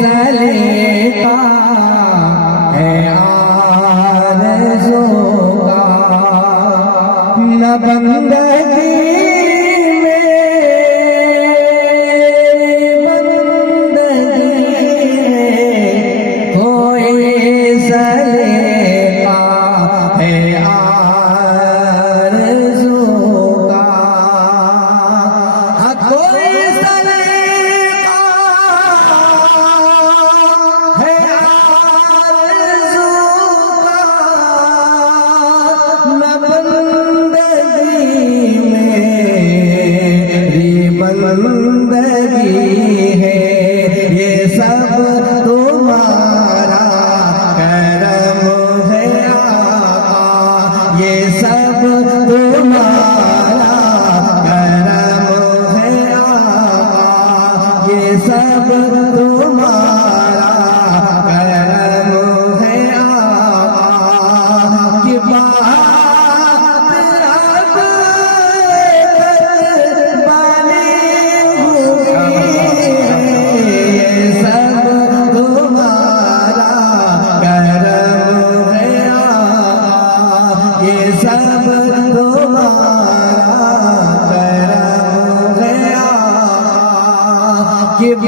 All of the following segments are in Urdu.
سلیقہ ہے آرزو کا، نہ بندگی بندگی ہے، یہ سب تمہارا کرم ہے آقا، یہ سب تمہارا کرم ہے آقا، یہ سب تمہارا کرم ہے آقا، کہ یہ بات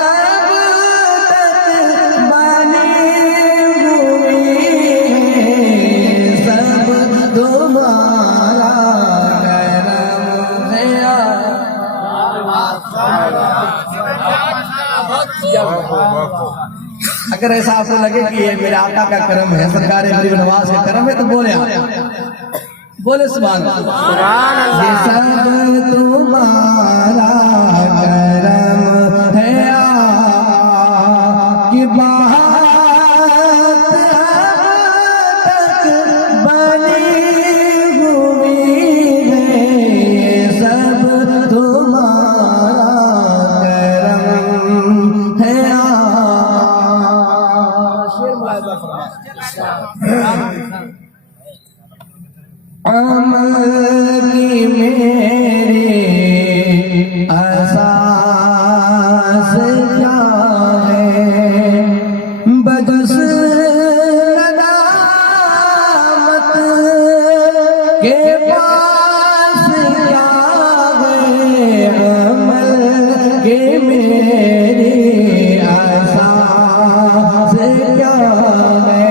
اب تک بنی ہوئی ہے، سب تمہارا کرم ہے آقا۔ اگر ایسا آپ کو لگے کہ یہ میرے آقا کا کرم ہے، سرکار غریب نواز کا کرم ہے، تو بولے بولے سبحان اللہ۔ یہ سب تمہارا کرم ہے آقا، کہ بات اب تک بنی ہوئی ہے، یہ سب تمہارا کرم ہے آقا۔ عمل کی میری اساس کیا ہے، بجز ندامت کے پاس کیا ہے، عمل کی میری اساس کیا ہے،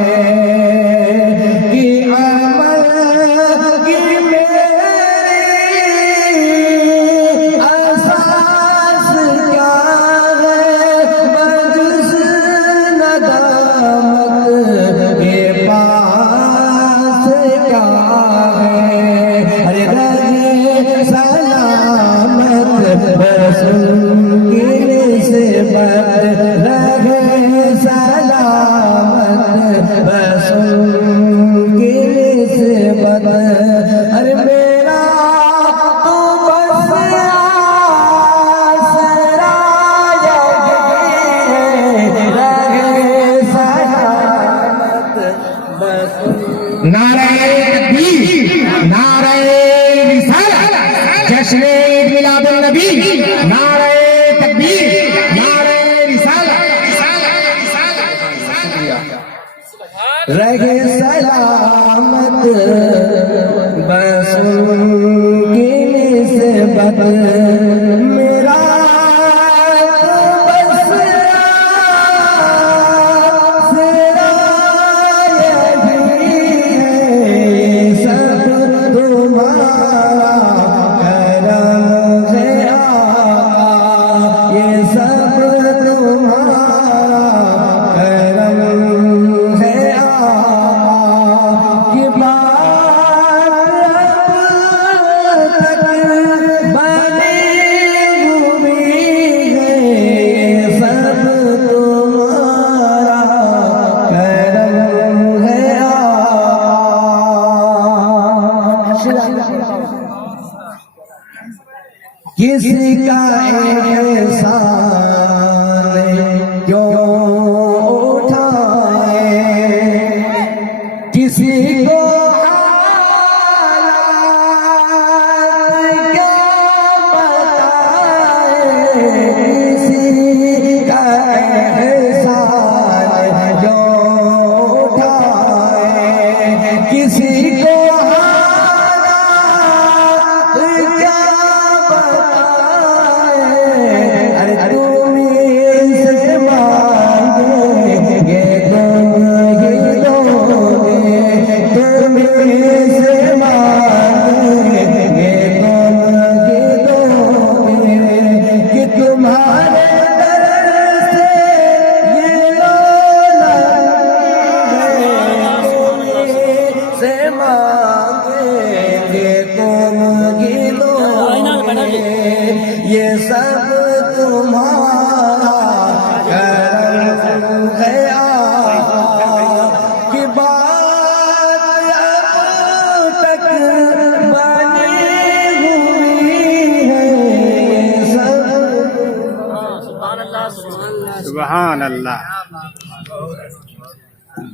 نعرہ تکبیر، نعرہ رسالت، جشن عید میلاد النبی، نعرہ تکبیر، نعرہ رسالت، رہے سلامت بس ان کی نسبت، میرا بنے تم ہی سے مانگیں گے تم ہی دو گے، تم ہی سے مانگیں گے تم ہی دو گے، کہ تمہارے در سے یہ سے مانگیں گے تم ہی دو گے، یہ سب تمہارا کرم ہے آقا کی بات اب تک بنی ہوئی ہے، یہ سب سبحان اللہ